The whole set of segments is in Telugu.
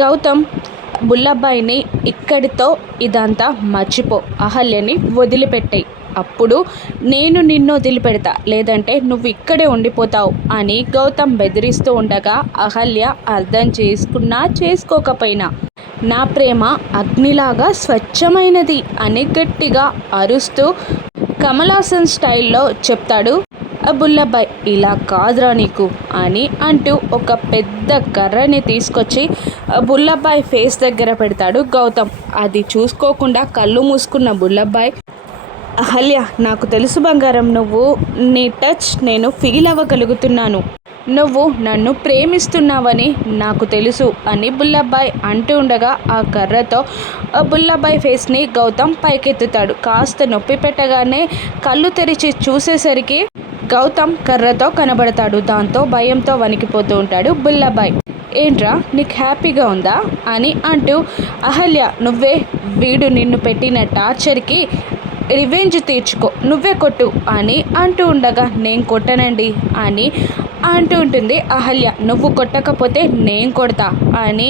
గౌతమ్ బుల్లబ్బాయిని ఇక్కడితో ఇదంతా మర్చిపో, అహల్యని వదిలిపెట్టాయి, అప్పుడు నేను నిన్ను వదిలిపెడతా, లేదంటే నువ్వు ఇక్కడే ఉండిపోతావు అని గౌతమ్ బెదిరిస్తూ ఉండగా అహల్య అర్థం చేసుకున్నా చేసుకోకపోయినా నా ప్రేమ అగ్నిలాగా స్వచ్ఛమైనది అని గట్టిగా అరుస్తూ కమలాసన్ స్టైల్లో చెప్తాడు బుల్లబ్బాయ్. ఇలా కాదురా నీకు అని అంటూ ఒక పెద్ద కర్రని తీసుకొచ్చి బుల్లబ్బాయ్ ఫేస్ దగ్గర పెడతాడు గౌతమ్. అది చూసుకోకుండా కళ్ళు మూసుకున్న బుల్లబ్బాయ్, అహల్య నాకు తెలుసు బంగారం, నువ్వు నీ టచ్ నేను ఫీల్ అవ్వగలుగుతున్నాను, నువ్వు నన్ను ప్రేమిస్తున్నావని నాకు తెలుసు అని బుల్లబ్బాయ్ అంటూ ఉండగా ఆ కర్రతో బుల్లబ్బాయ్ ఫేస్ని గౌతమ్ పైకెత్తుతాడు. కాస్త నొప్పి పెట్టగానే కళ్ళు తెరిచి చూసేసరికి గౌతమ్ కర్రతో కనబడతాడు. దాంతో భయంతో వణికిపోతూ ఉంటాడు బుల్లబ్బాయ్. ఏంట్రా నీకు హ్యాపీగా ఉందా అని అంటూ అహల్య, నువ్వే వీడు నిన్ను పెట్టిన టార్చర్కి రివెంజ్ తీర్చుకో, నువ్వే కొట్టు అని అంటూ ఉండగా నేను కొట్టనండి అని అంటూ ఉంటుంది అహల్య. నువ్వు కొట్టకపోతే నేను కొడతా అని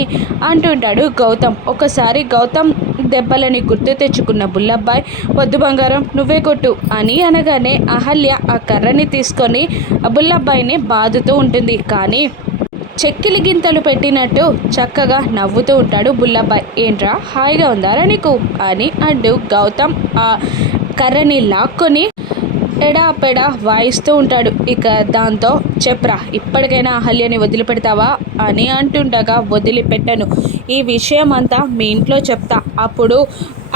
అంటుంటాడు గౌతమ్. ఒకసారి గౌతమ్ దెబ్బలని గుర్తు తెచ్చుకున్న బుల్లబ్బాయ్, వద్దు బంగారం నువ్వే కొట్టు అని అనగానే అహల్య ఆ కర్రని తీసుకొని బుల్లబ్బాయిని బాదుతూ ఉంటుంది. కానీ చెక్కిలి గింతలు పెట్టినట్టు చక్కగా నవ్వుతూ ఉంటాడు బుల్లబ్బాయ్. ఏంట్రా హాయిగా ఉందారా నీకు అని అంటూ గౌతమ్ ఆ కర్రని లాక్కొని ఎడాపెడా వాయిస్తూ ఉంటాడు. ఇక దాంతో చెప్పరా, ఇప్పటికైనా అహల్యని వదిలిపెడతావా అని అంటుండగా, వదిలిపెట్టను, ఈ విషయం అంతా మీ ఇంట్లో చెప్తా, అప్పుడు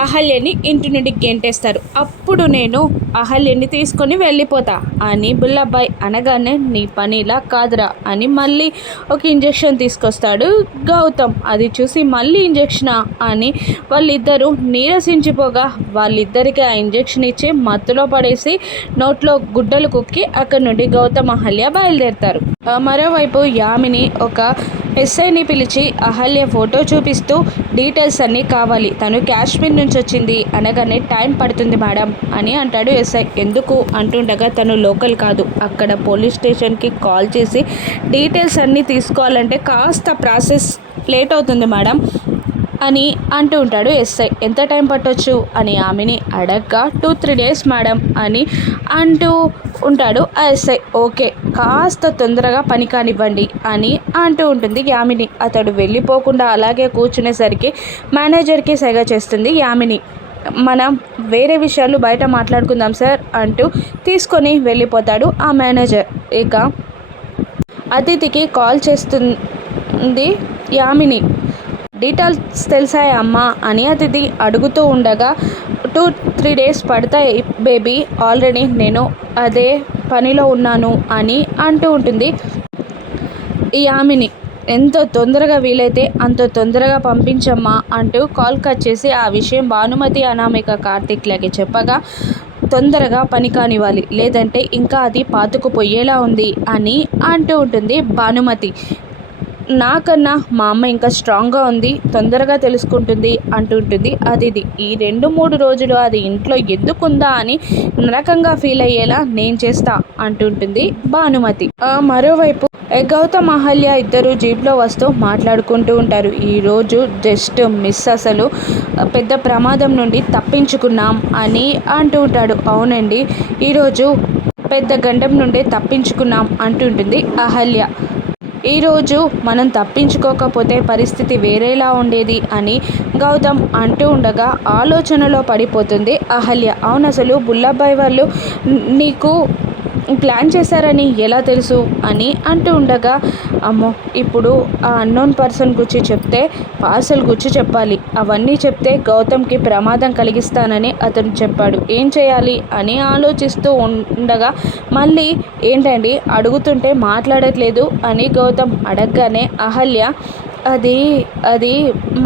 అహల్యని ఇంటి నుండి గెంటేస్తారు, అప్పుడు నేను అహల్యని తీసుకొని వెళ్ళిపోతా అని బుల్లబ్బాయ్ అనగానే, నీ పని ఇలా కాదురా అని మళ్ళీ ఒక ఇంజెక్షన్ తీసుకొస్తాడు గౌతమ్. అది చూసి మళ్ళీ ఇంజెక్షనా అని వాళ్ళిద్దరూ నీరసించిపోగా వాళ్ళిద్దరికి ఆ ఇంజెక్షన్ ఇచ్చి మత్తులో పడేసి నోట్లో గుడ్డలు కుక్కి అక్కడి నుండి గౌతమ్ అహల్య బయలుదేరుతారు. మరోవైపు యామిని ఒక ఎస్ఐని పిలిచి అహల్య ఫోటో చూపిస్తూ డీటెయిల్స్ అన్నీ కావాలి, తను కాశ్మీర్ నుంచి వచ్చింది అనగానే, టైం పడుతుంది మేడం అని అంటాడు ఎస్ఐ. ఎందుకు అంటుండగా, తను లోకల్ కాదు, అక్కడ పోలీస్ స్టేషన్కి కాల్ చేసి డీటెయిల్స్ అన్నీ తీసుకోవాలంటే కాస్త ప్రాసెస్ లేట్ అవుతుంది మేడం అని అంటూ ఉంటాడు ఎస్ఐ. ఎంత టైం పట్టొచ్చు అని ఆమెని అడగ్గా, 2-3 days మేడం అని అంటూ ఉంటాడు ఆ ఎస్ఐ. ఓకే, కాస్త తొందరగా పని కానివ్వండి అని అంటూ ఉంటుంది యామిని. అతడు వెళ్ళిపోకుండా అలాగే కూర్చునేసరికి మేనేజర్కి సైగ చేస్తుంది యామిని. మనం వేరే విషయాలు బయట మాట్లాడుకుందాం సార్ అంటూ తీసుకొని వెళ్ళిపోతాడు ఆ మేనేజర్. ఇక అతిథికి కాల్ చేస్తుంది యామిని. డీటెయిల్స్ తెలిసాయా అమ్మా అని అతిథి అడుగుతూ ఉండగా, 2-3 days పడతాయి బేబీ, ఆల్రెడీ నేను అదే పనిలో ఉన్నాను అని అంటూ ఉంటుంది ఈ యామిని. ఎంత తొందరగా వీలైతే అంత తొందరగా పంపించమ్మా అంటూ కాల్ కట్ చేసి ఆ విషయం భానుమతి, అనామిక, కార్తీక్లకి చెప్పగా, తొందరగా పని కానివ్వాలి, లేదంటే ఇంకా అది పాతుకుపోయేలా ఉంది అని అంటూ ఉంటుంది భానుమతి. నాకన్నా మా అమ్మ ఇంకా స్ట్రాంగ్గా ఉంది, తొందరగా తెలుసుకుంటుంది అంటుంటుంది అదిది. ఈ 2-3 రోజులు అది ఇంట్లో ఎందుకుందా అని నరకంగా ఫీల్ అయ్యేలా నేను చేస్తా అంటుంటుంది భానుమతి. మరోవైపు గౌతమ్ అహల్య ఇద్దరు జీప్లో వస్తూ మాట్లాడుకుంటూ ఉంటారు. ఈరోజు జస్ట్ మిస్, అసలు పెద్ద ప్రమాదం నుండి తప్పించుకున్నాం అని అంటూ ఉంటాడు. అవునండి, ఈరోజు పెద్ద గండం నుండి తప్పించుకున్నాం అంటుంటుంది అహల్య. ఈరోజు మనం తప్పించుకోకపోతే పరిస్థితి వేరేలా ఉండేది అని గౌతమ్ అంటూ ఉండగా ఆలోచనలో పడిపోతుంది అహల్య. అవును, అసలు బుల్లబ్బాయి వాళ్ళు నీకు ప్లాన్ చేశారని ఎలా తెలుసు అని అంటూ ఉండగా, అమ్మో ఇప్పుడు ఆ అన్నోన్ పర్సన్ గురించి చెప్తే పార్సల్ గురించి చెప్పాలి, అవన్నీ చెప్తే గౌతమ్కి ప్రమాదం కలిగిస్తానని అతను చెప్పాడు, ఏం చేయాలి అని ఆలోచిస్తూ ఉండగా మళ్ళీ ఏంటండి అడుగుతుంటే మాట్లాడట్లేదు అని గౌతమ్ అడగగానే అహల్య, అది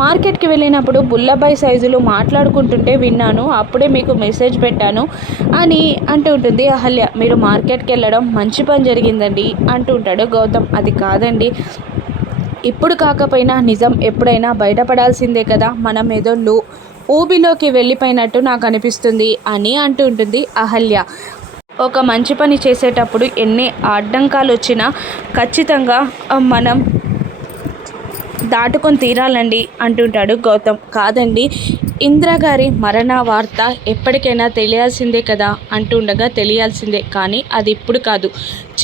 మార్కెట్కి వెళ్ళినప్పుడు బుల్లబ్బాయి సైజులు మాట్లాడుకుంటుంటే విన్నాను, అప్పుడే మీకు మెసేజ్ పెట్టాను అని అంటూ ఉంటుంది అహల్య. మీరు మార్కెట్కి వెళ్ళడం మంచి పని జరిగిందండి అంటూ ఉంటాడు గౌతమ్. అది కాదండి, ఇప్పుడు కాకపోయినా నిజం ఎప్పుడైనా బయటపడాల్సిందే కదా, మనం ఏదో ఊబిలోకి వెళ్ళిపోయినట్టు నాకు అనిపిస్తుంది అని అంటూ ఉంటుంది అహల్య. ఒక మంచి పని చేసేటప్పుడు ఎన్ని ఆటంకాలు వచ్చినా ఖచ్చితంగా మనం దాటుకొని తీరాలండి అంటుంటాడు గౌతమ్. కాదండి, ఇందిరా గారి మరణ వార్త ఎప్పటికైనా తెలియాల్సిందే కదా అంటుండగా, తెలియాల్సిందే కానీ అది ఇప్పుడు కాదు,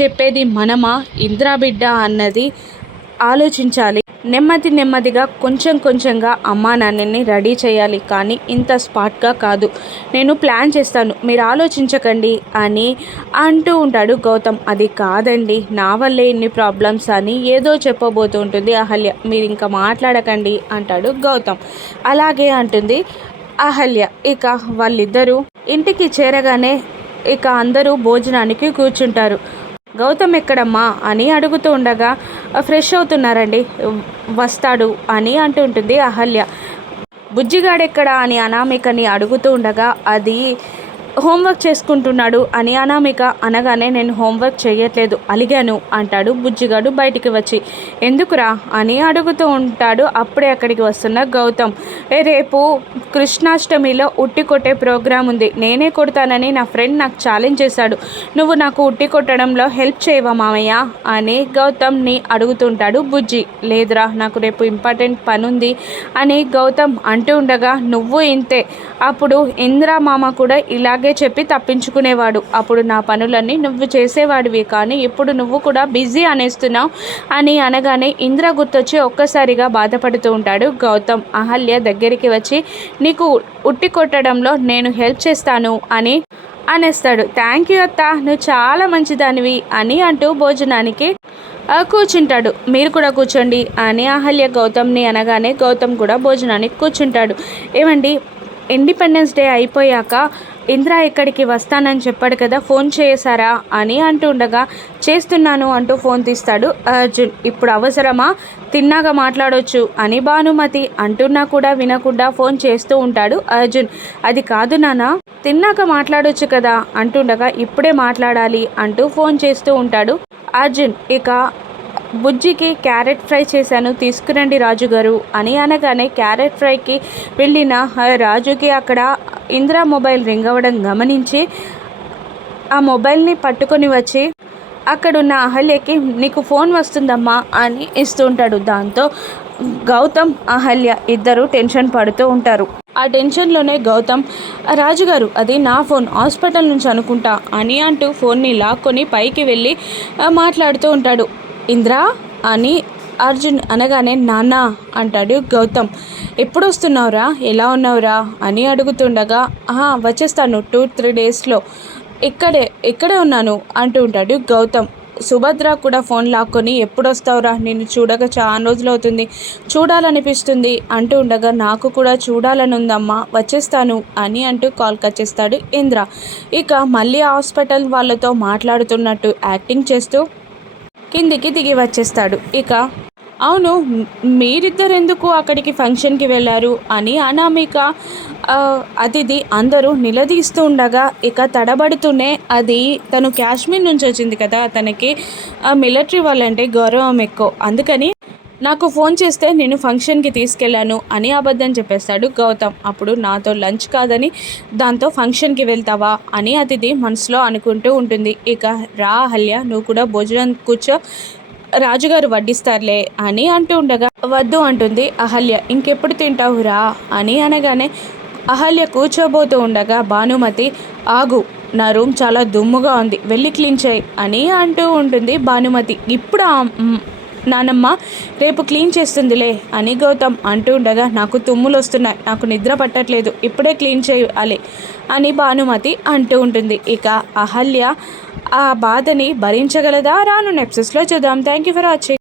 చెప్పేది మనమా ఇందిరా బిడ్డ అన్నది ఆలోచించాలి. నెమ్మదిగా కొంచెం కొంచెంగా అమ్మా నాన్నని రెడీ చేయాలి, కానీ ఇంత స్పాట్గా కాదు. నేను ప్లాన్ చేస్తాను, మీరు ఆలోచించకండి అని అంటూ ఉంటాడు గౌతమ్. అది కాదండి, నా వల్లే ఇన్ని ప్రాబ్లమ్స్ అని ఏదో చెప్పబోతూ ఉంటుంది అహల్య. మీరు ఇంకా మాట్లాడకండి అంటాడు గౌతమ్. అలాగే అంటుంది అహల్య. ఇక వాళ్ళిద్దరూ ఇంటికి చేరగానే ఇక అందరూ భోజనానికి కూర్చుంటారు. గౌతమ్ ఎక్కడమ్మా అని అడుగుతూ ఉండగా, ఫ్రెష్ అవుతున్నారండి, వస్తాడు అని అంటూ ఉంటుంది అహల్య. బుజ్జిగాడెక్కడా అని అనామికని అడుగుతూ ఉండగా, అది హోంవర్క్ చేసుకుంటున్నాడు అని అనామిక అనగానే, నేను హోంవర్క్ చేయట్లేదు, అలిగాను అంటాడు బుజ్జిగాడు బయటికి వచ్చి. ఎందుకురా అని అడుగుతూ ఉంటాడు. అప్పుడే అక్కడికి వస్తున్న గౌతమ్. రేపు కృష్ణాష్టమిలో ఉట్టి కొట్టే ప్రోగ్రాం ఉంది, నేనే కొడతానని నా ఫ్రెండ్ నాకు ఛాలెంజ్ చేశాడు, నువ్వు నాకు ఉట్టి కొట్టడంలో హెల్ప్ చేయవా మామయ్య అని గౌతమ్ని అడుగుతుంటాడు బుజ్జి. లేదురా, నాకు రేపు ఇంపార్టెంట్ పని ఉంది అని గౌతమ్ అంటూ ఉండగా, నువ్వు ఇంతే, అప్పుడు ఇందిరా మామ కూడా ఇలాగే చెప్పి తప్పించుకునేవాడు, అప్పుడు నా పనులన్నీ నువ్వు చేసేవాడివి, కానీ ఇప్పుడు నువ్వు కూడా బిజీ అనేస్తున్నావు అని అనగానే ఇందిర గుర్తొచ్చి ఒక్కసారిగా బాధపడుతూ ఉంటాడు గౌతమ్. అహల్య దగ్గరికి వచ్చి, నీకు ఉట్టి కొట్టడంలో నేను హెల్ప్ చేస్తాను అని అనేస్తాడు. థ్యాంక్ యూ అత్త, నువ్వు చాలా మంచిదానివి అని అంటూ భోజనానికి కూర్చుంటాడు. మీరు కూడా కూర్చోండి అని అహల్య గౌతమ్ని అనగానే గౌతమ్ కూడా భోజనానికి కూర్చుంటాడు. ఏమండి, ఇండిపెండెన్స్ డే అయిపోయాక ఇందిరా ఇక్కడికి వస్తానని చెప్పాడు కదా, ఫోన్ చేశారా అని అంటూ ఉండగా, చేస్తున్నాను అంటూ ఫోన్ తీస్తాడు అర్జున్. ఇప్పుడు అవసరమా, తిన్నాక మాట్లాడొచ్చు అని భానుమతి అంటున్నా కూడా వినకుండా ఫోన్ చేస్తూ ఉంటాడు అర్జున్. అది కాదు నాన్న, తిన్నాక మాట్లాడొచ్చు కదా అంటుండగా, ఇప్పుడే మాట్లాడాలి అంటూ ఫోన్ చేస్తూ ఉంటాడు అర్జున్. ఇక బుజ్జికి క్యారెట్ ఫ్రై చేశాను, తీసుకురండి రాజుగారు అని అనగానే క్యారెట్ ఫ్రైకి వెళ్ళిన రాజుకి అక్కడ ఇందిరా మొబైల్ రింగ్ అవ్వడం గమనించి ఆ మొబైల్ని పట్టుకొని వచ్చి అక్కడున్న అహల్యకి, నీకు ఫోన్ వస్తుందమ్మా అని ఇస్తూ ఉంటాడు. దాంతో గౌతమ్ అహల్య ఇద్దరు టెన్షన్ పడుతూ ఉంటారు. ఆ టెన్షన్లోనే గౌతమ్, రాజుగారు అది నా ఫోన్, హాస్పిటల్ నుంచి అనుకుంటా అని అంటూ ఫోన్ని లాక్కొని పైకి వెళ్ళి మాట్లాడుతూ ఉంటాడు. ఇంద్రా అని అర్జున్ అనగానే, నాన్న అంటాడు గౌతమ్. ఎప్పుడు వస్తున్నావురా, ఎలా ఉన్నావురా అని అడుగుతుండగా, వచ్చేస్తాను 2-3 డేస్లో, ఇక్కడే ఉన్నాను అంటూ ఉంటాడు గౌతమ్. సుభద్ర కూడా ఫోన్ లాక్కొని, ఎప్పుడు వస్తావురా, నిన్ను చూడక చాలా రోజులు అవుతుంది, చూడాలనిపిస్తుంది అంటూ ఉండగా, నాకు కూడా చూడాలని ఉందమ్మా, వచ్చేస్తాను అని అంటూ కాల్ కట్ చేస్తాడు ఇంద్ర. ఇక మళ్ళీ హాస్పిటల్ వాళ్ళతో మాట్లాడుతున్నట్టు యాక్టింగ్ చేస్తూ కిందికి దిగి వచ్చేస్తాడు. ఇక అవును, మీరిద్దరెందుకు అక్కడికి ఫంక్షన్కి వెళ్ళారు అని అనామిక అతిథి అందరూ నిలదీస్తూ ఉండగా, ఇక తడబడుతూనే, అది తను కాశ్మీర్ నుంచి వచ్చింది కదా, తనకి మిలిటరీ వాళ్ళంటే గౌరవం ఎక్కువ, అందుకని నాకు ఫోన్ చేస్తే నేను ఫంక్షన్కి తీసుకెళ్ళాను అని అబద్ధం చెప్పేస్తాడు గౌతమ్. అప్పుడు నాతో లంచ్ కాదని దాంతో ఫంక్షన్కి వెళ్తావా అని అతిథి మనసులో అనుకుంటూ ఉంటుంది. ఇక రా అహల్య, నువ్వు కూడా భోజనం కూర్చో, రాజుగారు వడ్డిస్తారులే అని అంటూ ఉండగా, వద్దు అంటుంది అహల్య. ఇంకెప్పుడు తింటావు రా అని అనగానే అహల్య కూర్చోబోతూ ఉండగా, భానుమతి ఆగు, నా రూమ్ చాలా దుమ్ముగా ఉంది, వెళ్ళి క్లీన్ చేయి అని అంటూ ఉంటుంది భానుమతి. ఇప్పుడు నానమ్మ రేపు క్లీన్ చేస్తుందిలే అని గౌతమ్ అంటూ ఉండగా, నాకు తుమ్ములు వస్తున్నాయి, నాకు నిద్ర పట్టట్లేదు, ఇప్పుడే క్లీన్ చేయాలి అని భానుమతి అంటూ ఉంటుంది. ఇక అహల్య ఆ బాధని భరించగలదా, రాను ఎపిసోడ్స్లో చూద్దాం. Thank you for watching.